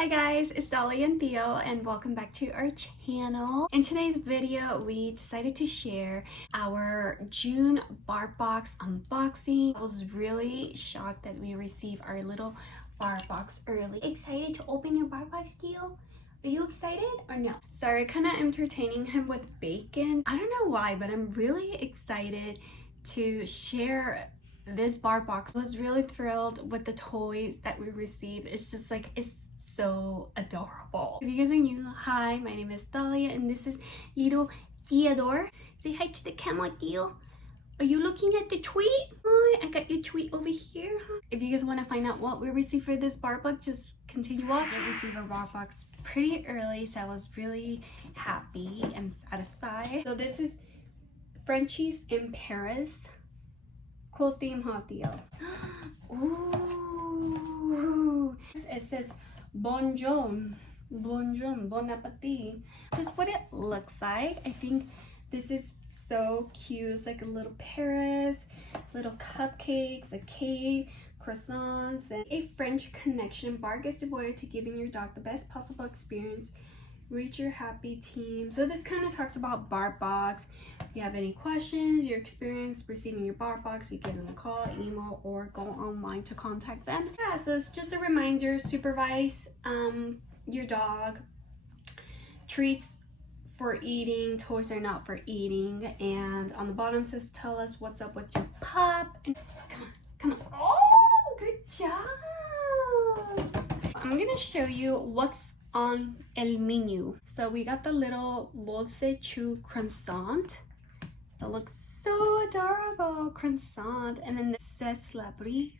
Hi guys, it's Dolly and Theo and welcome back to our channel. In today's video, we decided to share our June BarkBox unboxing. I was really shocked that we received our little BarkBox early. Excited to open your BarkBox, Theo? Are you excited or no? Sorry, kind of entertaining him with bacon. I don't know why, but I'm really excited to share this BarkBox. I was really thrilled with the toys that we received. It's just like, it's so adorable. If you guys are new, hi, my name is Thalia and this is little Theodore. Say hi to the camera, Theo. Are you looking at the tweet? Hi, I got your tweet over here. If you guys want to find out what we received for this BarkBox, just continue watching. I received a BarkBox pretty early, so I was really happy and satisfied. So this is Frenchies in Paris. Cool theme, huh, Theo? Ooh. It says Bonjour, bonjour, bon appetit. This is what it looks like. I think this is so cute. It's like a little Paris, little cupcakes, a cake, croissants, and a French connection. Bark is devoted to giving your dog the best possible experience. Reach your happy team. So this kind of talks about BarkBox. If you have any questions, your experience receiving your BarkBox, you give them a call, email, or go online to contact them. Yeah, so it's just a reminder, supervise your dog. Treats for eating, toys are not for eating. And on the bottom says, tell us what's up with your pup. And come on. Oh, good job. I'm gonna show you what's on el menu. So we got the little Bolse Chew croissant. That looks so adorable, croissant. And then the C'est la brie,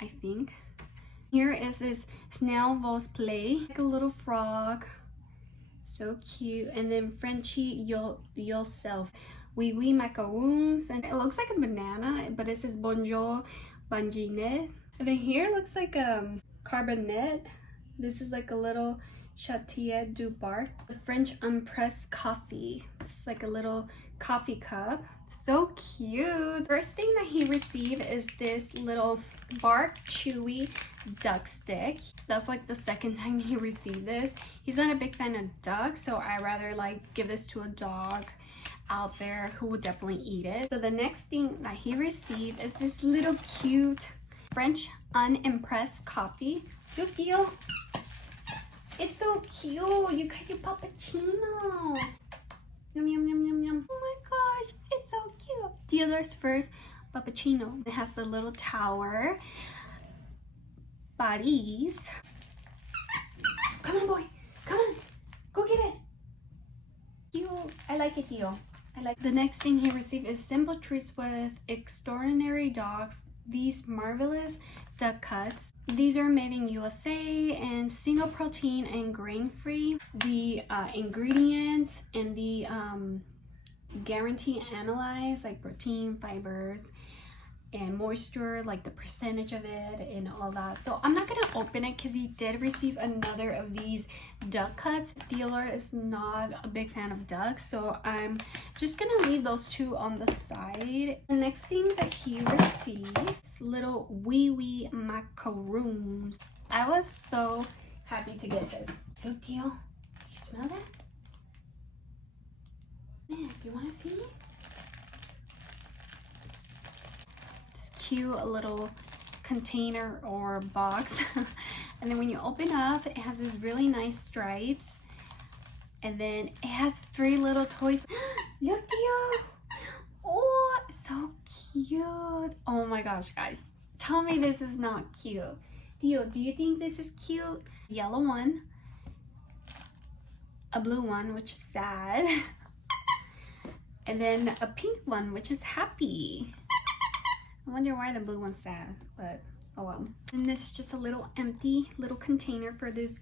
I think. Here is this Snail Vos Play, like a little frog. So cute. And then Frenchie yourself. Oui oui macaroons. And it looks like a banana, but it says bonjour banginet. And then here looks like carbonet. This is like a little Château du Bark. The French unpressed coffee. It's like a little coffee cup. So cute. First thing that he received is this little Bark Chewy duck stick. That's like the second time he received this. He's not a big fan of ducks, so I rather like give this to a dog out there who would definitely eat it. So the next thing that he received is this little cute French unimpressed coffee. Look, Theo. It's so cute. You got your puppuccino. Yum, yum, yum, yum, yum. Oh my gosh, it's so cute. Theodore's first puppuccino. It has a little tower. Paris. Come on, boy. Come on. Go get it. Cute. I like it, Theo. I like it. The next thing he received is simple treats with extraordinary dogs. These marvelous duck cuts. These are made in USA and single protein and grain free. The ingredients and the guarantee analyze like protein, fibers, and moisture, like the percentage of it and all that. So I'm not gonna open it because he did receive another of these duck cuts. Theodore is not a big fan of ducks, so I'm just gonna leave those two on the side. The next thing that he received is little wee wee macaroons. I was so happy to get this. Look, Theo, you smell that? Man, do you want to see it? Cute little container or box. And then when you open up, it has these really nice stripes, and then it has 3 little toys. Look, Theo. Oh, so cute. Oh my gosh, guys, tell me this is not cute. Theo, do you think this is cute? Yellow one, a blue one, which is sad, and then a pink one, which is happy. I wonder why the blue one's sad, but oh well. And this is just a little empty little container for these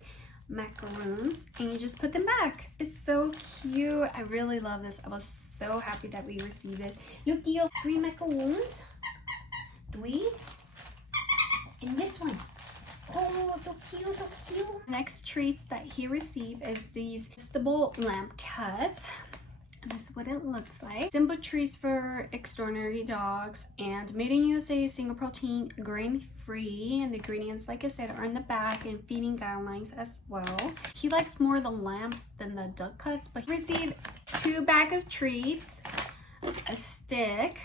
macaroons, and you just put them back. It's so cute. I really love this. I was so happy that we received it. Look, Theo, 3 macaroons. 3. And this one. Oh, so cute, so cute. Next treats that he received is these vegetable lamp cuts. And this is what it looks like. Simple treats for extraordinary dogs and made in USA, single protein, grain free, and the ingredients, like I said, are in the back and feeding guidelines as well. He likes more the lamps than the duck cuts, but he received 2 bags of treats, a stick,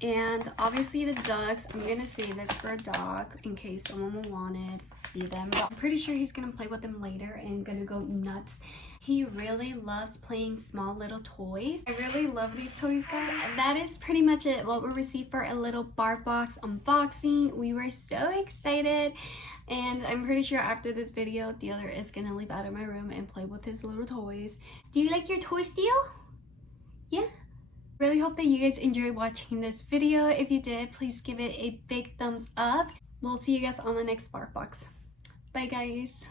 and obviously the ducks. I'm gonna save this for a dog in case someone will want it, feed them, but I'm pretty sure he's gonna play with them later and gonna go nuts. He really loves playing small little toys. I really love these toys, guys. That is pretty much it, what we received for a little BarkBox unboxing. We were so excited, and I'm pretty sure after this video, Theodore is gonna leave out of my room and play with his little toys. Do you like your toy, Theo? Yeah? Really hope that you guys enjoyed watching this video. If you did, please give it a big thumbs up. We'll see you guys on the next BarkBox. Bye, guys.